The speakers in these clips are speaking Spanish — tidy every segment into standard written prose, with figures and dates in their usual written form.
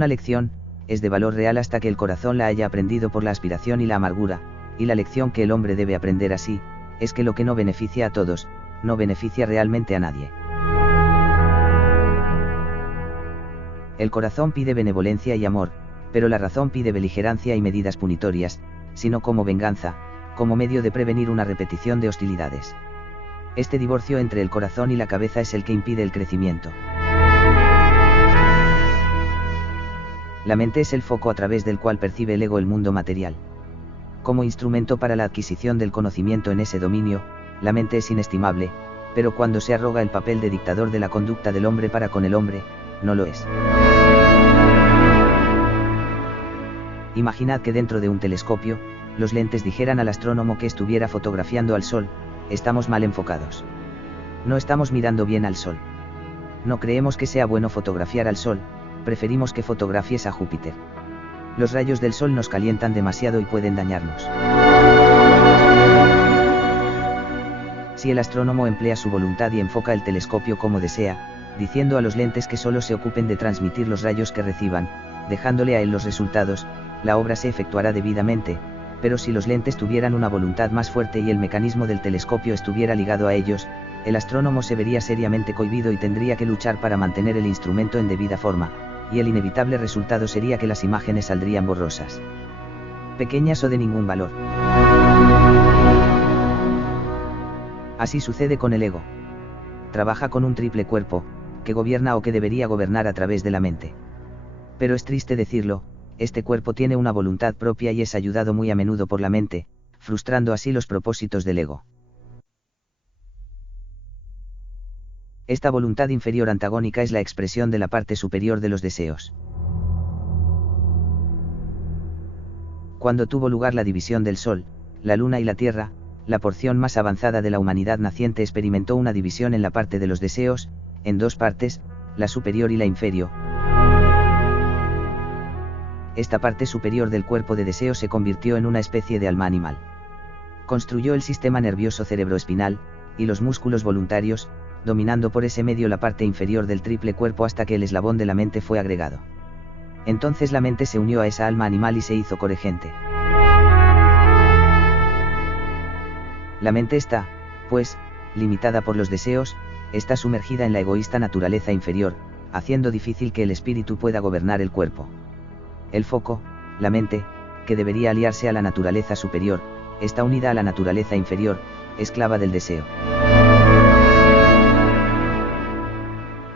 Una lección es de valor real hasta que el corazón la haya aprendido por la aspiración y la amargura, y la lección que el hombre debe aprender así, es que lo que no beneficia a todos, no beneficia realmente a nadie. El corazón pide benevolencia y amor, pero la razón pide beligerancia y medidas punitorias, sino como venganza, como medio de prevenir una repetición de hostilidades. Este divorcio entre el corazón y la cabeza es el que impide el crecimiento. La mente es el foco a través del cual percibe el ego el mundo material. Como instrumento para la adquisición del conocimiento en ese dominio, la mente es inestimable, pero cuando se arroga el papel de dictador de la conducta del hombre para con el hombre, no lo es. Imaginad que dentro de un telescopio, los lentes dijeran al astrónomo que estuviera fotografiando al Sol: estamos mal enfocados. No estamos mirando bien al Sol. No creemos que sea bueno fotografiar al Sol, preferimos que fotografies a Júpiter. Los rayos del Sol nos calientan demasiado y pueden dañarnos. Si el astrónomo emplea su voluntad y enfoca el telescopio como desea, diciendo a los lentes que solo se ocupen de transmitir los rayos que reciban, dejándole a él los resultados, la obra se efectuará debidamente, pero si los lentes tuvieran una voluntad más fuerte y el mecanismo del telescopio estuviera ligado a ellos, el astrónomo se vería seriamente cohibido y tendría que luchar para mantener el instrumento en debida forma, y el inevitable resultado sería que las imágenes saldrían borrosas, pequeñas o de ningún valor. Así sucede con el ego. Trabaja con un triple cuerpo, que gobierna o que debería gobernar a través de la mente. Pero es triste decirlo, este cuerpo tiene una voluntad propia y es ayudado muy a menudo por la mente, frustrando así los propósitos del ego. Esta voluntad inferior antagónica es la expresión de la parte superior de los deseos. Cuando tuvo lugar la división del Sol, la Luna y la Tierra, la porción más avanzada de la humanidad naciente experimentó una división en la parte de los deseos, en dos partes, la superior y la inferior. Esta parte superior del cuerpo de deseo se convirtió en una especie de alma animal. Construyó el sistema nervioso cerebroespinal, y los músculos voluntarios, dominando por ese medio la parte inferior del triple cuerpo hasta que el eslabón de la mente fue agregado. Entonces la mente se unió a esa alma animal y se hizo corregente. La mente está, pues, limitada por los deseos, está sumergida en la egoísta naturaleza inferior, haciendo difícil que el espíritu pueda gobernar el cuerpo. El foco, la mente, que debería aliarse a la naturaleza superior, está unida a la naturaleza inferior, esclava del deseo.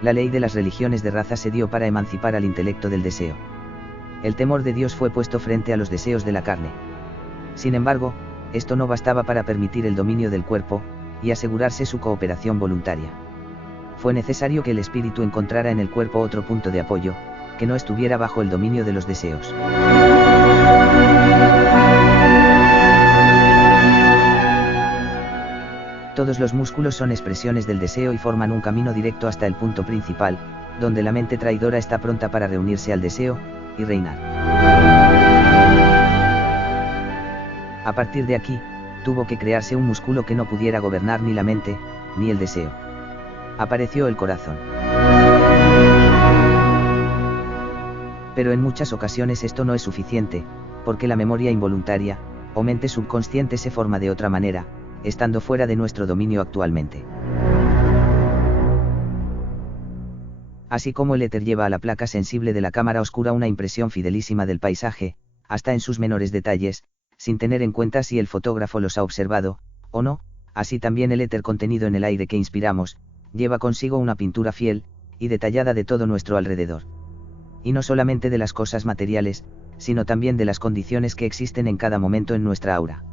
La ley de las religiones de raza se dio para emancipar al intelecto del deseo. El temor de Dios fue puesto frente a los deseos de la carne. Sin embargo, esto no bastaba para permitir el dominio del cuerpo, y asegurarse su cooperación voluntaria. Fue necesario que el espíritu encontrara en el cuerpo otro punto de apoyo, que no estuviera bajo el dominio de los deseos. Todos los músculos son expresiones del deseo y forman un camino directo hasta el punto principal, donde la mente traidora está pronta para reunirse al deseo, y reinar. A partir de aquí, tuvo que crearse un músculo que no pudiera gobernar ni la mente, ni el deseo. Apareció el corazón. Pero en muchas ocasiones esto no es suficiente, porque la memoria involuntaria, o mente subconsciente se forma de otra manera, estando fuera de nuestro dominio actualmente. Así como el éter lleva a la placa sensible de la cámara oscura una impresión fidelísima del paisaje, hasta en sus menores detalles, sin tener en cuenta si el fotógrafo los ha observado, o no, así también el éter contenido en el aire que inspiramos, lleva consigo una pintura fiel, y detallada de todo nuestro alrededor. Y no solamente de las cosas materiales, sino también de las condiciones que existen en cada momento en nuestra aura.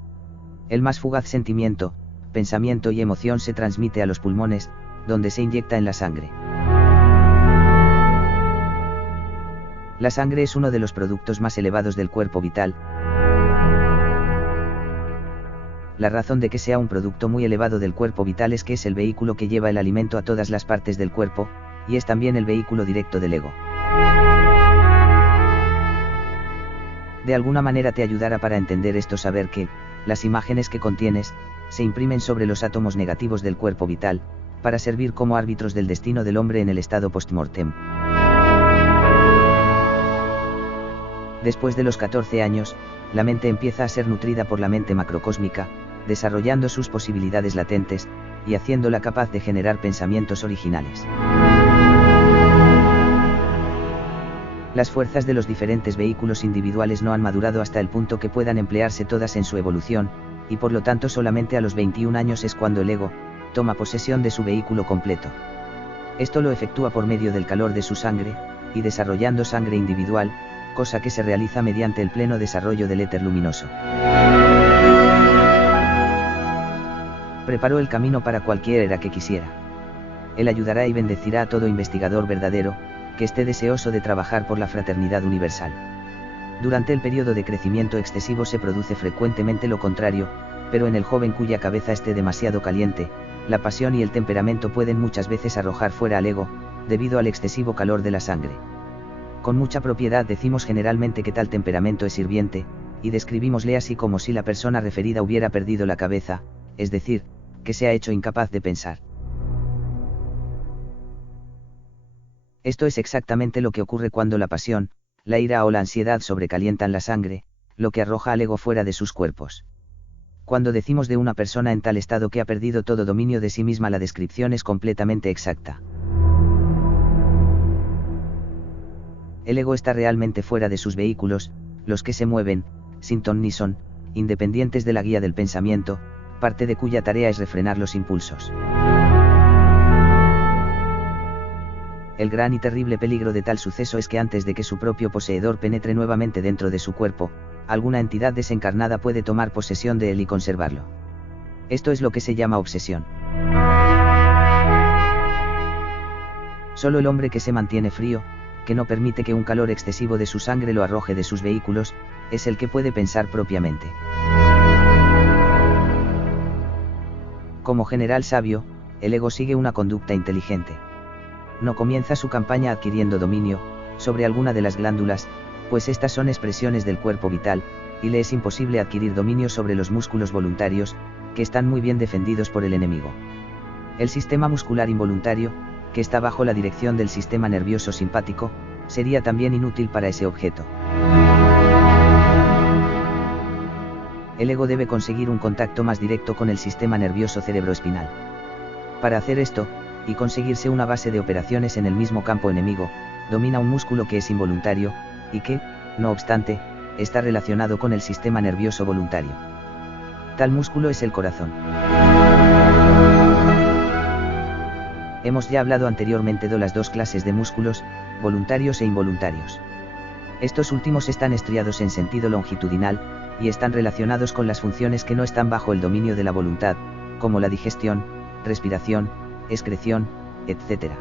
El más fugaz sentimiento, pensamiento y emoción se transmite a los pulmones, donde se inyecta en la sangre. La sangre es uno de los productos más elevados del cuerpo vital. La razón de que sea un producto muy elevado del cuerpo vital es que es el vehículo que lleva el alimento a todas las partes del cuerpo, y es también el vehículo directo del ego. De alguna manera te ayudará para entender esto saber que, las imágenes que contienes, se imprimen sobre los átomos negativos del cuerpo vital, para servir como árbitros del destino del hombre en el estado post-mortem. Después de los 14 años, la mente empieza a ser nutrida por la mente macrocósmica, desarrollando sus posibilidades latentes, y haciéndola capaz de generar pensamientos originales. Las fuerzas de los diferentes vehículos individuales no han madurado hasta el punto que puedan emplearse todas en su evolución, y por lo tanto solamente a los 21 años es cuando el ego toma posesión de su vehículo completo. Esto lo efectúa por medio del calor de su sangre, y desarrollando sangre individual, cosa que se realiza mediante el pleno desarrollo del éter luminoso. Preparó el camino para cualquiera que quisiera. Él ayudará y bendecirá a todo investigador verdadero, que esté deseoso de trabajar por la fraternidad universal. Durante el periodo de crecimiento excesivo se produce frecuentemente lo contrario, pero en el joven cuya cabeza esté demasiado caliente, la pasión y el temperamento pueden muchas veces arrojar fuera al ego, debido al excesivo calor de la sangre. Con mucha propiedad decimos generalmente que tal temperamento es hirviente, y describímosle así como si la persona referida hubiera perdido la cabeza, es decir, que se ha hecho incapaz de pensar. Esto es exactamente lo que ocurre cuando la pasión, la ira o la ansiedad sobrecalientan la sangre, lo que arroja al ego fuera de sus cuerpos. Cuando decimos de una persona en tal estado que ha perdido todo dominio de sí misma, la descripción es completamente exacta. El ego está realmente fuera de sus vehículos, los que se mueven, sin ton ni son, independientes de la guía del pensamiento, parte de cuya tarea es refrenar los impulsos. El gran y terrible peligro de tal suceso es que antes de que su propio poseedor penetre nuevamente dentro de su cuerpo, alguna entidad desencarnada puede tomar posesión de él y conservarlo. Esto es lo que se llama obsesión. Solo el hombre que se mantiene frío, que no permite que un calor excesivo de su sangre lo arroje de sus vehículos, es el que puede pensar propiamente. Como general sabio, el ego sigue una conducta inteligente. No comienza su campaña adquiriendo dominio sobre alguna de las glándulas, pues estas son expresiones del cuerpo vital, y le es imposible adquirir dominio sobre los músculos voluntarios, que están muy bien defendidos por el enemigo. El sistema muscular involuntario, que está bajo la dirección del sistema nervioso simpático, sería también inútil para ese objeto. El ego debe conseguir un contacto más directo con el sistema nervioso cerebroespinal. Para hacer esto, y conseguirse una base de operaciones en el mismo campo enemigo, domina un músculo que es involuntario, y que, no obstante, está relacionado con el sistema nervioso voluntario. Tal músculo es el corazón. Hemos ya hablado anteriormente de las dos clases de músculos, voluntarios e involuntarios. Estos últimos están estriados en sentido longitudinal, y están relacionados con las funciones que no están bajo el dominio de la voluntad, como la digestión, respiración, excreción, etc.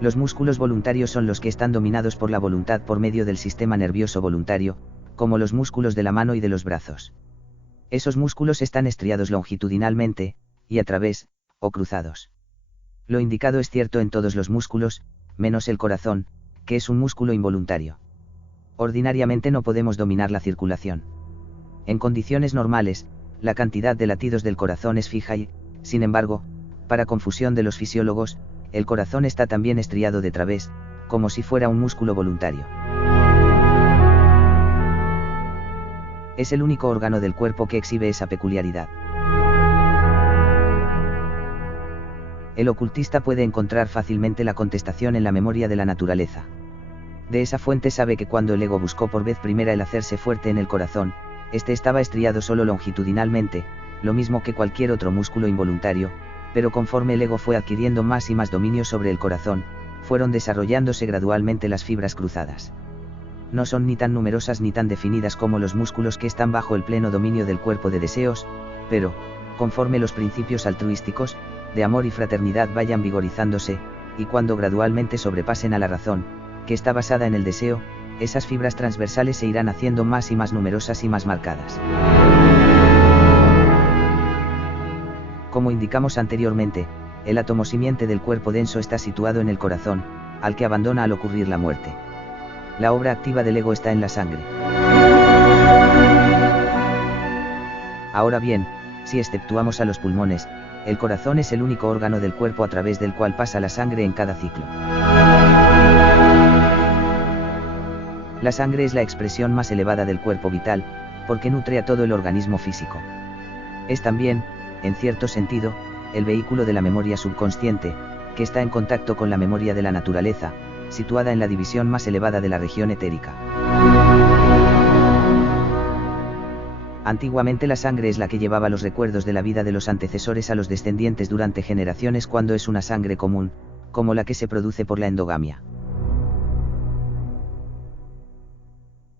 Los músculos voluntarios son los que están dominados por la voluntad por medio del sistema nervioso voluntario, como los músculos de la mano y de los brazos. Esos músculos están estriados longitudinalmente, y a través, o cruzados. Lo indicado es cierto en todos los músculos, menos el corazón, que es un músculo involuntario. Ordinariamente no podemos dominar la circulación. En condiciones normales, la cantidad de latidos del corazón es fija y, sin embargo, para confusión de los fisiólogos, el corazón está también estriado de través, como si fuera un músculo voluntario. Es el único órgano del cuerpo que exhibe esa peculiaridad. El ocultista puede encontrar fácilmente la contestación en la memoria de la naturaleza. De esa fuente sabe que cuando el ego buscó por vez primera el hacerse fuerte en el corazón, este estaba estriado solo longitudinalmente, lo mismo que cualquier otro músculo involuntario, pero conforme el ego fue adquiriendo más y más dominio sobre el corazón, fueron desarrollándose gradualmente las fibras cruzadas. No son ni tan numerosas ni tan definidas como los músculos que están bajo el pleno dominio del cuerpo de deseos, pero, conforme los principios altruísticos, de amor y fraternidad vayan vigorizándose, y cuando gradualmente sobrepasen a la razón, que está basada en el deseo, esas fibras transversales se irán haciendo más y más numerosas y más marcadas. Como indicamos anteriormente, el átomo simiente del cuerpo denso está situado en el corazón, al que abandona al ocurrir la muerte. La obra activa del ego está en la sangre. Ahora bien, si exceptuamos a los pulmones, el corazón es el único órgano del cuerpo a través del cual pasa la sangre en cada ciclo. La sangre es la expresión más elevada del cuerpo vital, porque nutre a todo el organismo físico. Es también, en cierto sentido, el vehículo de la memoria subconsciente, que está en contacto con la memoria de la naturaleza, situada en la división más elevada de la región etérica. Antiguamente la sangre es la que llevaba los recuerdos de la vida de los antecesores a los descendientes durante generaciones cuando es una sangre común, como la que se produce por la endogamia.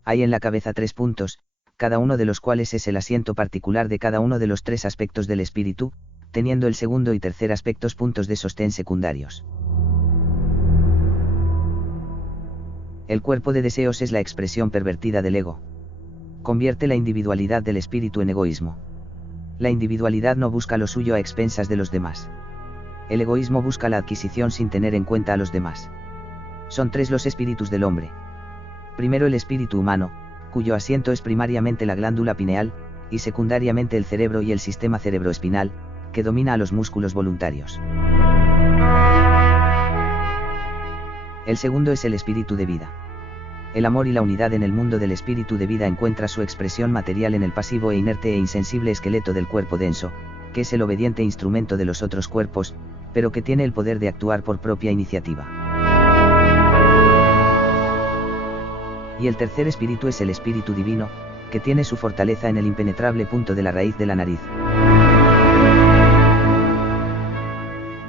Hay en la cabeza 3 puntos, cada uno de los cuales es el asiento particular de cada uno de los 3 aspectos del espíritu, teniendo el segundo y tercer aspectos puntos de sostén secundarios. El cuerpo de deseos es la expresión pervertida del ego. Convierte la individualidad del espíritu en egoísmo. La individualidad no busca lo suyo a expensas de los demás. El egoísmo busca la adquisición sin tener en cuenta a los demás. Son 3 los espíritus del hombre. Primero el espíritu humano, cuyo asiento es primariamente la glándula pineal, y secundariamente el cerebro y el sistema cerebroespinal, que domina a los músculos voluntarios. El segundo es el espíritu de vida. El amor y la unidad en el mundo del espíritu de vida encuentra su expresión material en el pasivo e inerte e insensible esqueleto del cuerpo denso, que es el obediente instrumento de los otros cuerpos, pero que tiene el poder de actuar por propia iniciativa. Y el tercer espíritu es el espíritu divino, que tiene su fortaleza en el impenetrable punto de la raíz de la nariz.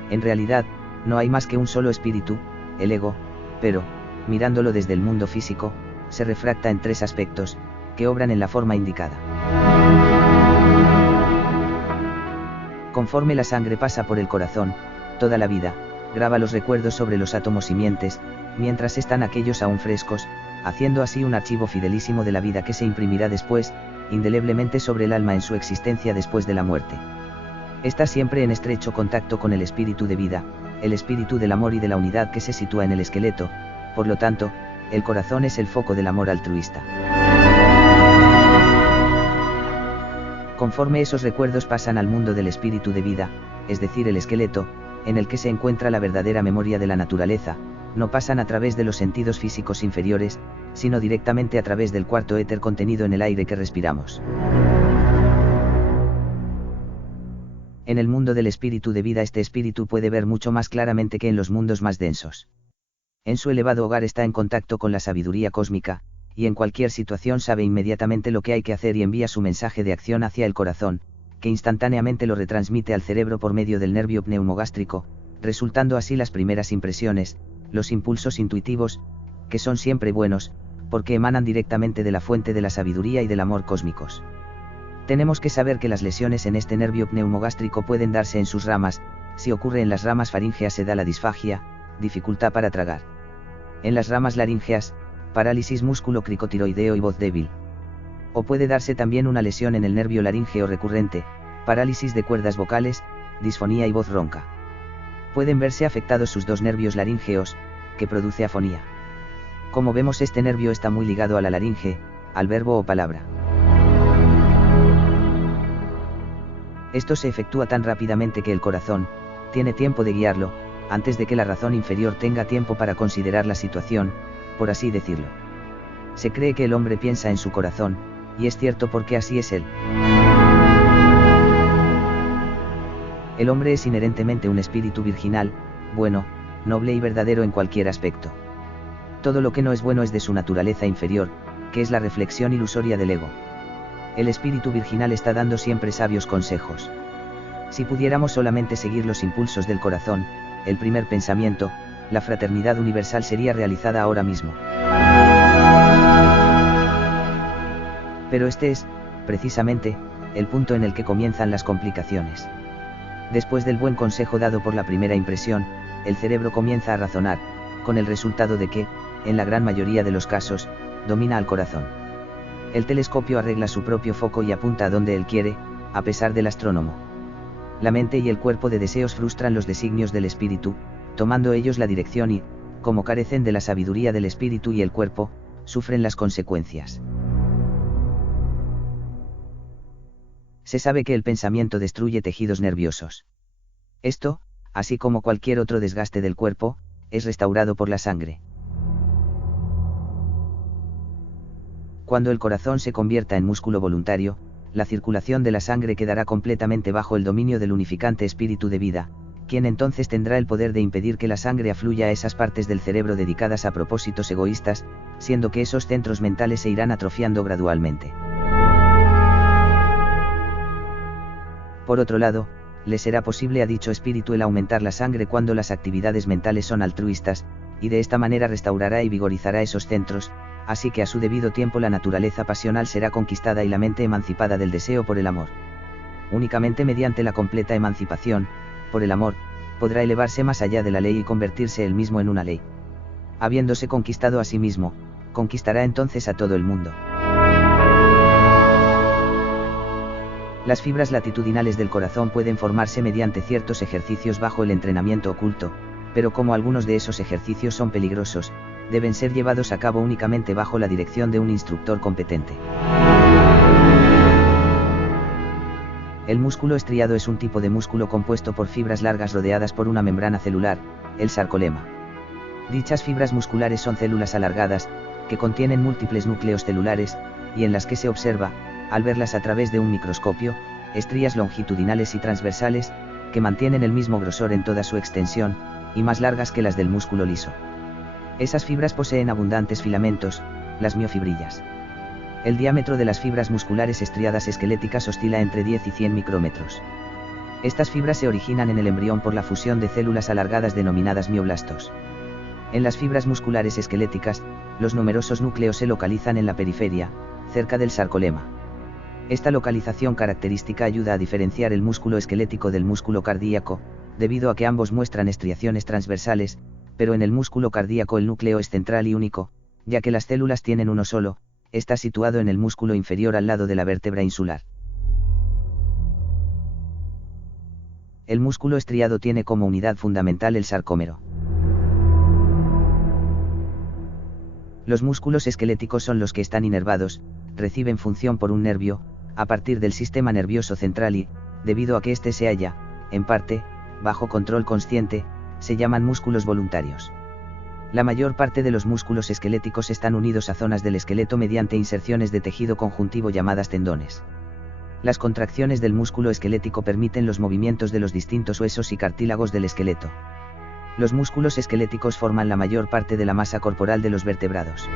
En realidad, no hay más que un solo espíritu, el ego, pero, mirándolo desde el mundo físico, se refracta en 3 aspectos, que obran en la forma indicada. Conforme la sangre pasa por el corazón, toda la vida, graba los recuerdos sobre los átomos simientes, mientras están aquellos aún frescos, haciendo así un archivo fidelísimo de la vida que se imprimirá después, indeleblemente sobre el alma en su existencia después de la muerte. Está siempre en estrecho contacto con el espíritu de vida, el espíritu del amor y de la unidad que se sitúa en el esqueleto, por lo tanto, el corazón es el foco del amor altruista. Conforme esos recuerdos pasan al mundo del espíritu de vida, es decir, el esqueleto, en el que se encuentra la verdadera memoria de la naturaleza, no pasan a través de los sentidos físicos inferiores, sino directamente a través del cuarto éter contenido en el aire que respiramos. En el mundo del espíritu de vida este espíritu puede ver mucho más claramente que en los mundos más densos. En su elevado hogar está en contacto con la sabiduría cósmica, y en cualquier situación sabe inmediatamente lo que hay que hacer y envía su mensaje de acción hacia el corazón, que instantáneamente lo retransmite al cerebro por medio del nervio pneumogástrico, resultando así las primeras impresiones, los impulsos intuitivos, que son siempre buenos, porque emanan directamente de la fuente de la sabiduría y del amor cósmicos. Tenemos que saber que las lesiones en este nervio pneumogástrico pueden darse en sus ramas, si ocurre en las ramas faríngeas se da la disfagia, dificultad para tragar. En las ramas laríngeas, parálisis músculo-cricotiroideo y voz débil. O puede darse también una lesión en el nervio laríngeo recurrente, parálisis de cuerdas vocales, disfonía y voz ronca. Pueden verse afectados sus 2 nervios laríngeos, que produce afonía. Como vemos, este nervio está muy ligado a la laringe, al verbo o palabra. Esto se efectúa tan rápidamente que el corazón tiene tiempo de guiarlo, antes de que la razón inferior tenga tiempo para considerar la situación, por así decirlo. Se cree que el hombre piensa en su corazón, y es cierto porque así es él. El hombre es inherentemente un espíritu virginal, bueno, noble y verdadero en cualquier aspecto. Todo lo que no es bueno es de su naturaleza inferior, que es la reflexión ilusoria del ego. El espíritu virginal está dando siempre sabios consejos. Si pudiéramos solamente seguir los impulsos del corazón, el primer pensamiento, la fraternidad universal sería realizada ahora mismo. Pero este es, precisamente, el punto en el que comienzan las complicaciones. Después del buen consejo dado por la primera impresión, el cerebro comienza a razonar, con el resultado de que, en la gran mayoría de los casos, domina al corazón. El telescopio arregla su propio foco y apunta a donde él quiere, a pesar del astrónomo. La mente y el cuerpo de deseos frustran los designios del espíritu, tomando ellos la dirección y, como carecen de la sabiduría del espíritu y el cuerpo, sufren las consecuencias. Se sabe que el pensamiento destruye tejidos nerviosos. Esto, así como cualquier otro desgaste del cuerpo, es restaurado por la sangre. Cuando el corazón se convierta en músculo voluntario, la circulación de la sangre quedará completamente bajo el dominio del unificante espíritu de vida, quien entonces tendrá el poder de impedir que la sangre afluya a esas partes del cerebro dedicadas a propósitos egoístas, siendo que esos centros mentales se irán atrofiando gradualmente. Por otro lado, le será posible a dicho espíritu el aumentar la sangre cuando las actividades mentales son altruistas, y de esta manera restaurará y vigorizará esos centros, así que a su debido tiempo la naturaleza pasional será conquistada y la mente emancipada del deseo por el amor. Únicamente mediante la completa emancipación, por el amor, podrá elevarse más allá de la ley y convertirse él mismo en una ley. Habiéndose conquistado a sí mismo, conquistará entonces a todo el mundo. Las fibras latitudinales del corazón pueden formarse mediante ciertos ejercicios bajo el entrenamiento oculto, pero como algunos de esos ejercicios son peligrosos, deben ser llevados a cabo únicamente bajo la dirección de un instructor competente. El músculo estriado es un tipo de músculo compuesto por fibras largas rodeadas por una membrana celular, el sarcolema. Dichas fibras musculares son células alargadas, que contienen múltiples núcleos celulares, y en las que se observa, al verlas a través de un microscopio, estrías longitudinales y transversales, que mantienen el mismo grosor en toda su extensión, y más largas que las del músculo liso. Esas fibras poseen abundantes filamentos, las miofibrillas. El diámetro de las fibras musculares estriadas esqueléticas oscila entre 10 y 100 micrómetros. Estas fibras se originan en el embrión por la fusión de células alargadas denominadas mioblastos. En las fibras musculares esqueléticas, los numerosos núcleos se localizan en la periferia, cerca del sarcolema. Esta localización característica ayuda a diferenciar el músculo esquelético del músculo cardíaco, debido a que ambos muestran estriaciones transversales, pero en el músculo cardíaco el núcleo es central y único, ya que las células tienen uno solo, está situado en el músculo inferior al lado de la vértebra insular. El músculo estriado tiene como unidad fundamental el sarcómero. Los músculos esqueléticos son los que están inervados, reciben función por un nervio, a partir del sistema nervioso central y, debido a que éste se halla, en parte, bajo control consciente, se llaman músculos voluntarios. La mayor parte de los músculos esqueléticos están unidos a zonas del esqueleto mediante inserciones de tejido conjuntivo llamadas tendones. Las contracciones del músculo esquelético permiten los movimientos de los distintos huesos y cartílagos del esqueleto. Los músculos esqueléticos forman la mayor parte de la masa corporal de los vertebrados.